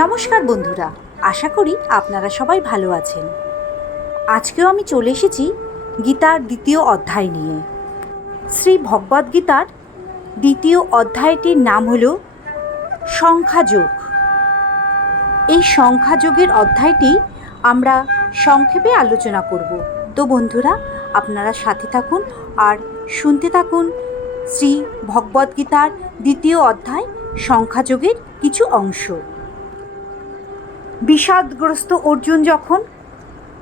নমস্কার বন্ধুরা, আশা করি আপনারা সবাই ভালো আছেন। আজকেও আমি চলে এসেছি গীতার দ্বিতীয় অধ্যায় নিয়ে। শ্রী ভগবদ্গীতার দ্বিতীয় অধ্যায়টির নাম হল সংখ্যাযোগ। এই সংখ্যাযোগের অধ্যায়টি আমরা সংক্ষেপে আলোচনা করব। তো বন্ধুরা, আপনারা সাথে থাকুন আর শুনতে থাকুন শ্রী ভগবদ্গীতার দ্বিতীয় অধ্যায় সংখ্যাযোগের কিছু অংশ। বিষাদগ্রস্ত অর্জুন যখন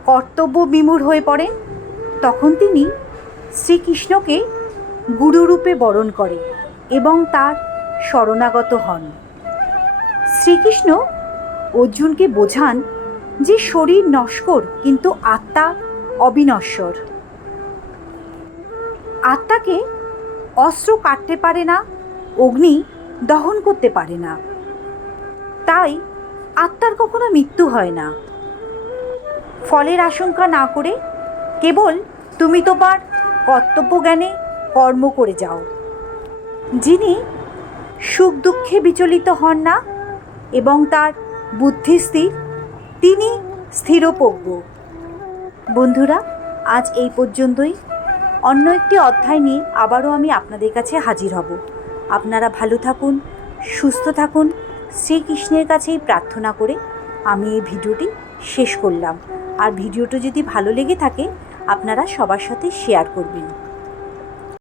কর্তব্য বিমূঢ় হয়ে পড়েন, তখন তিনি শ্রীকৃষ্ণকে গুরুরূপে বরণ করে এবং তার শরণাগত হন। শ্রীকৃষ্ণ অর্জুনকে বোঝান যে শরীর নশ্বর, কিন্তু আত্মা অবিনশ্বর। আত্মাকে অস্ত্র কাটতে পারে না, অগ্নি দহন করতে পারে না, তাই আত্মার কখনো মৃত্যু হয় না। ফলের আশঙ্কা না করে কেবল তুমি তোমার কর্তব্য জ্ঞানে কর্ম করে যাও। যিনি সুখ দুঃখে বিচলিত হন না এবং তার বুদ্ধি স্থির, তিনি স্থিরপ্রজ্ঞ। বন্ধুরা, আজ এই পর্যন্তই। অন্য একটি অধ্যায় নিয়ে আবারও আমি আপনাদের কাছে হাজির হব। আপনারা ভালো থাকুন, সুস্থ থাকুন, শ্রীকৃষ্ণের কাছেই প্রার্থনা করে আমি এই ভিডিওটি শেষ করলাম। আর ভিডিওটি যদি ভালো লেগে থাকে, আপনারা সবার সাথে শেয়ার করবেন।